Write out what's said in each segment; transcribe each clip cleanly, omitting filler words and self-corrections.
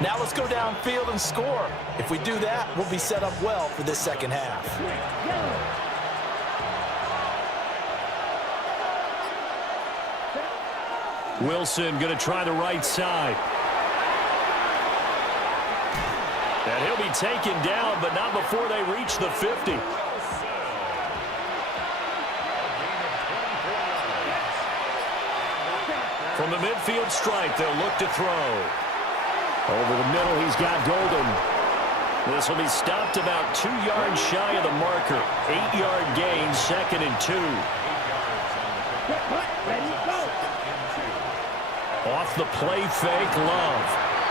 Now let's go downfield and score. If we do that, we'll be set up well for this second half. Wilson going to try the right side. And he'll be taken down, but not before they reach the 50. From the midfield stripe, they'll look to throw. Over the middle, he's got Golden. This will be stopped about 2 yards shy of the marker. 8-yard gain, 2nd and 2. Off the play fake, Love.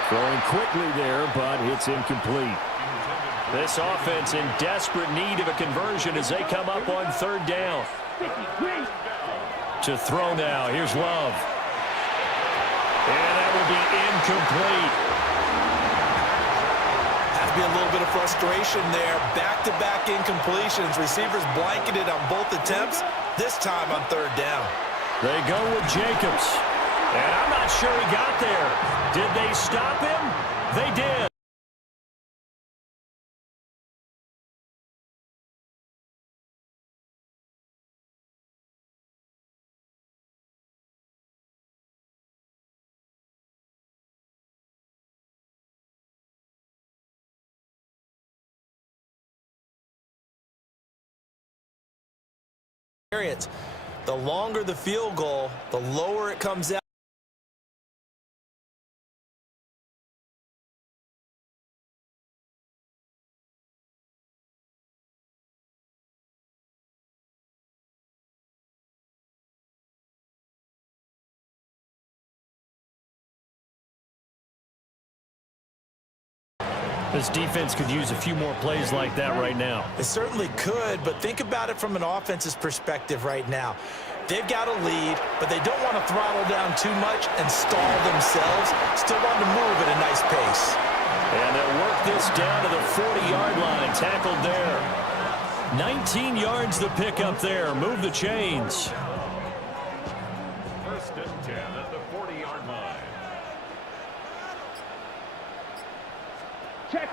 Throwing quickly there, but it's incomplete. This offense in desperate need of a conversion as they come up on 3rd down. To throw now, here's Love. And that will be incomplete. Be a little bit of frustration there. Back-to-back incompletions. Receivers blanketed on both attempts, this time on 3rd down. They go with Jacobs. And I'm not sure he got there. Did they stop him? They did. The longer the field goal, the lower it comes out. This defense could use a few more plays like that right now. It certainly could, but think about it from an offense's perspective right now. They've got a lead, but they don't want to throttle down too much and stall themselves. Still want to move at a nice pace. And they'll work this down to the 40-yard line, tackled there. 19 yards the pick up there. Move the chains. 1st and 10 at the 40-yard line.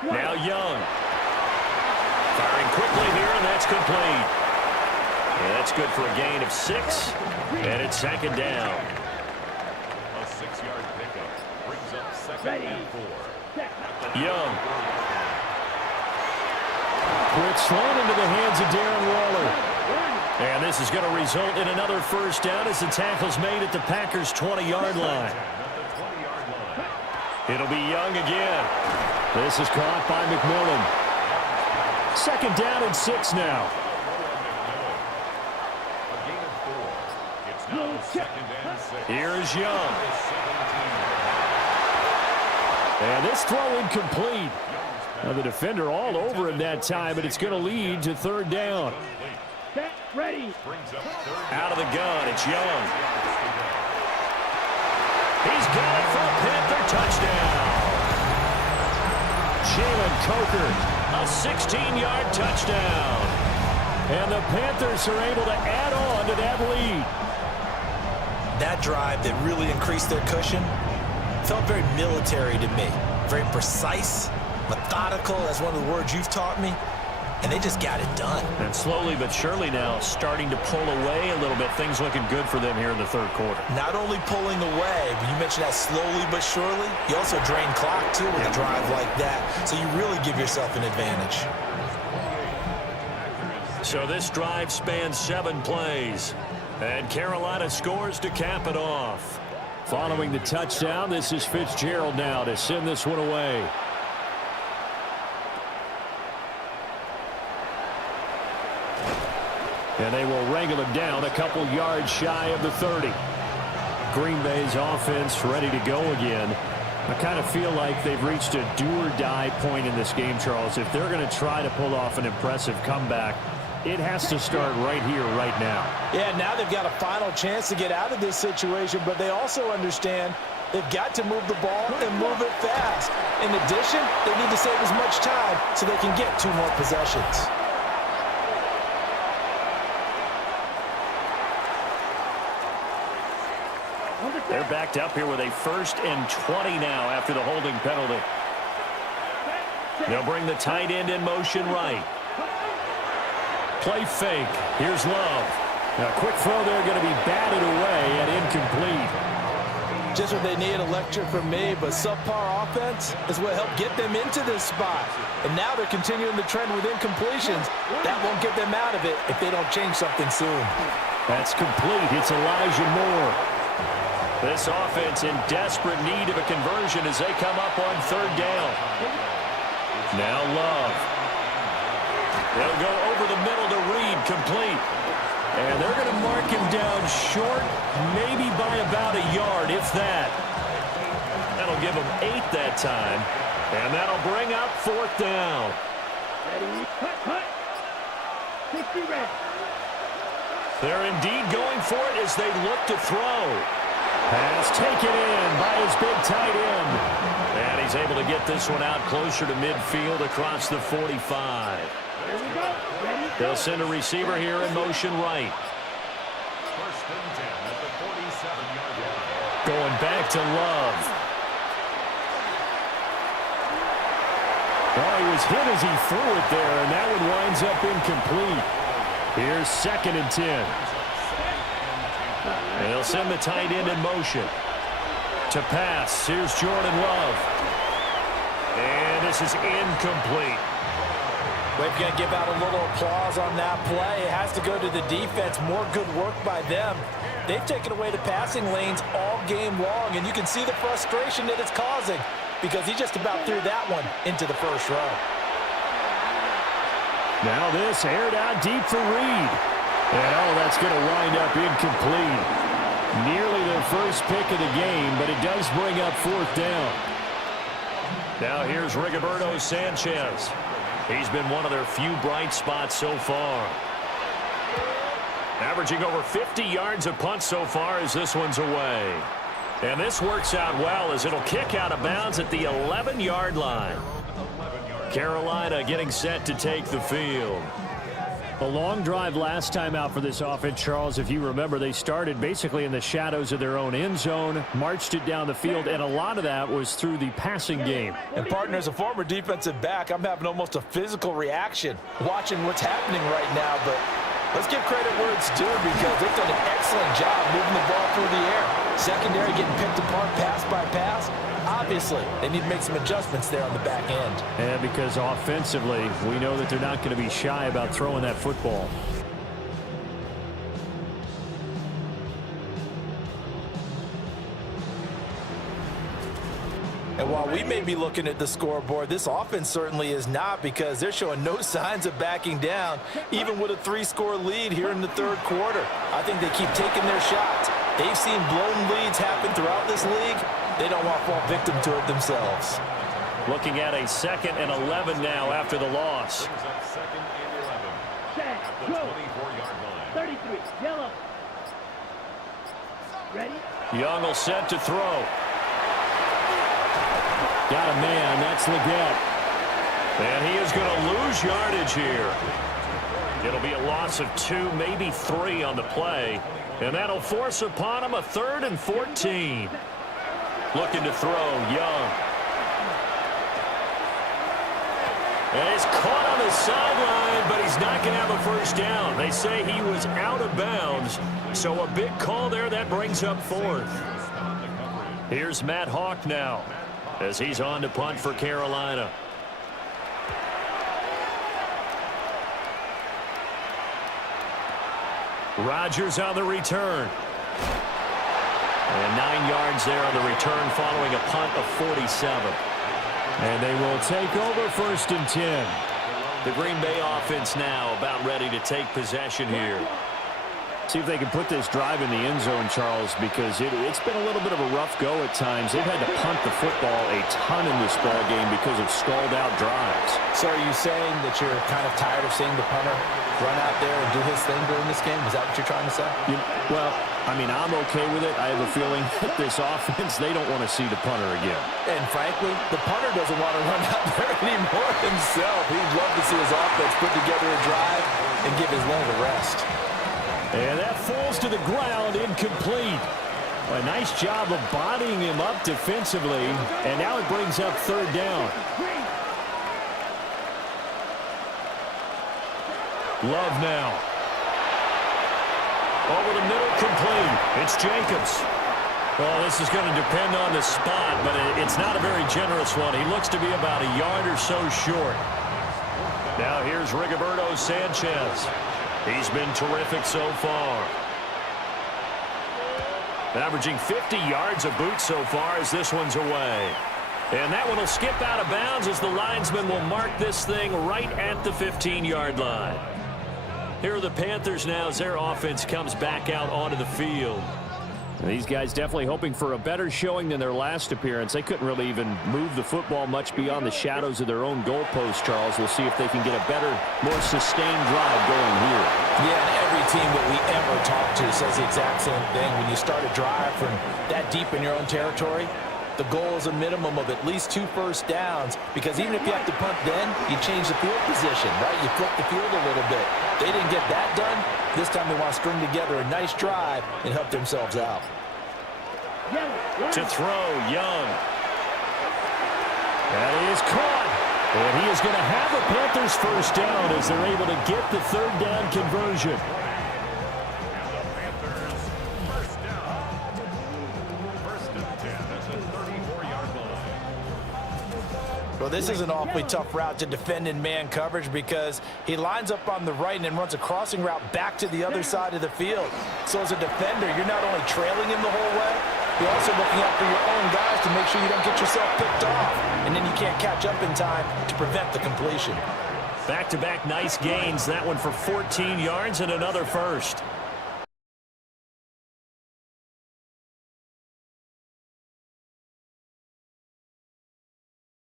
Now Young. Firing quickly here, and that's complete. And that's good for a gain of 6. And it's 2nd down. A 6-yard pickup brings up 2nd and 4. Young. Quick slide into the hands of Darren Waller. And this is going to result in another 1st down as the tackle's made at the Packers' 20-yard line. It'll be Young again. This is caught by McMillan. Second down and 6 now. A gain of 4. It's now second and 6. Here's Young. And this throw incomplete. Now the defender all over him that time, but it's going to lead to third down. Ready. Out of the gun, it's Young. He's got it for a Panther touchdown. Jalen Coker, a 16-yard touchdown. And the Panthers are able to add on to that lead. That drive that really increased their cushion felt very military to me. Very precise, methodical, that's one of the words you've taught me. And they just got it done. And slowly but surely now starting to pull away a little bit. Things looking good for them here in the third quarter. Not only pulling away, but you mentioned that slowly but surely. You also drain clock, too, with a drive like that. So you really give yourself an advantage. So this drive spans 7 plays. And Carolina scores to cap it off. Following the touchdown, this is Fitzgerald now to send this one away. And they will wrangle him down a couple yards shy of the 30. Green Bay's offense ready to go again. I kind of feel like they've reached a do-or-die point in this game, Charles. If they're going to try to pull off an impressive comeback, it has to start right here, right now. Yeah, now they've got a final chance to get out of this situation, but they also understand they've got to move the ball and move it fast. In addition, they need to save as much time so they can get 2 more possessions. They're backed up here with a 1st and 20 now after the holding penalty. They'll bring the tight end in motion right. Play fake. Here's Love. Now, a quick throw there going to be batted away and incomplete. Just what they need, a lecture from me, but subpar offense is what helped get them into this spot. And now they're continuing the trend with incompletions. That won't get them out of it if they don't change something soon. That's complete. It's Elijah Moore. This offense in desperate need of a conversion as they come up on 3rd down. Now Love. They'll go over the middle to Reed, complete. And they're going to mark him down short, maybe by about a yard, if that. That'll give them 8 that time. And that'll bring up 4th down. Ready. Cut. 60 ready. They're indeed going for it as they look to throw. Pass taken in by his big tight end. And he's able to get this one out closer to midfield across the 45. Here we go. Ready. They'll send a receiver here in motion right. 1st and 10 at the 47-yard line. Going back to Love. Oh, he was hit as he threw it there, and that one winds up incomplete. Here's 2nd and 10. They'll send the tight end in motion. To pass, here's Jordan Love. And this is incomplete. We're going to give out a little applause on that play. It has to go to the defense. More good work by them. They've taken away the passing lanes all game long, and you can see the frustration that it's causing because he just about threw that one into the 1st row. Now this aired out deep for Reed. And, that's going to wind up incomplete. Nearly their first pick of the game, but it does bring up 4th down. Now here's Rigoberto Sanchez. He's been one of their few bright spots so far. Averaging over 50 yards a punt so far as this one's away. And this works out well as it'll kick out of bounds at the 11-yard line. Carolina getting set to take the field. A long drive last time out for this offense, Charles. If you remember, they started basically in the shadows of their own end zone, marched it down the field, and a lot of that was through the passing game. And, partner, as a former defensive back, I'm having almost a physical reaction watching what's happening right now. But let's give credit where it's due because they've done an excellent job moving the ball through the air. Secondary getting picked apart pass by pass. Obviously, they need to make some adjustments there on the back end. And because offensively, we know that they're not going to be shy about throwing that football. And And while we may be looking at the scoreboard, this offense certainly is not, because they're showing no signs of backing down, even with a 3-score lead here in the third quarter. I think they keep taking their shots. They've seen blown leads happen throughout this league. They don't want to fall victim to it themselves. Looking at a 2nd and 11 now after the loss. Second and 11. Set. At the Go. 24-yard line. 33. Yellow. Ready? Young will set to throw. Got a man. That's Leggett. And he is going to lose yardage here. It'll be a loss of 2, maybe 3 on the play. And that'll force upon him a 3rd and 14. Looking to throw, Young. And he's caught on the sideline, but he's not going to have a first down. They say he was out of bounds. So a big call there. That brings up 4th. Here's Matt Hawk now as he's on to punt for Carolina. Rodgers on the return. And 9 yards there on the return following a punt of 47. And they will take over 1st and 10. The Green Bay offense now about ready to take possession here. See if they can put this drive in the end zone, Charles, because it's been a little bit of a rough go at times. They've had to punt the football a ton in this ball game because of stalled-out drives. So are you saying that you're kind of tired of seeing the punter run out there and do his thing during this game? Is that what you're trying to say? Well, I mean, I'm okay with it. I have a feeling that this offense, they don't want to see the punter again. And frankly, the punter doesn't want to run out there anymore himself. He'd love to see his offense put together a drive and give his leg a rest. And that falls to the ground, incomplete. A nice job of bodying him up defensively. And now it brings up 3rd down. Love now. Over the middle, complete. It's Jacobs. Well, this is going to depend on the spot, but it's not a very generous one. He looks to be about a yard or so short. Now here's Rigoberto Sanchez. He's been terrific so far. Averaging 50 yards a boot so far as this one's away. And that one will skip out of bounds as the linesman will mark this thing right at the 15-yard line. Here are the Panthers now as their offense comes back out onto the field. These guys definitely hoping for a better showing than their last appearance. They couldn't really even move the football much beyond the shadows of their own goalpost, Charles. We'll see if they can get a better, more sustained drive going here. Yeah, and every team that we ever talk to says the exact same thing. When you start a drive from that deep in your own territory, the goal is a minimum of at least 2 first downs, because even if you have to punt then, you change the field position, right? You flip the field a little bit. They didn't get that done. This time they want to string together a nice drive and help themselves out. To throw, Young. That is caught. And he is going to have a Panthers first down as they're able to get the 3rd down conversion. Well, this is an awfully tough route to defend in man coverage, because he lines up on the right and then runs a crossing route back to the other side of the field. So as a defender, you're not only trailing him the whole way, you're also looking out for your own guys to make sure you don't get yourself picked off. And then you can't catch up in time to prevent the completion. Back-to-back nice gains. That one for 14 yards and another first.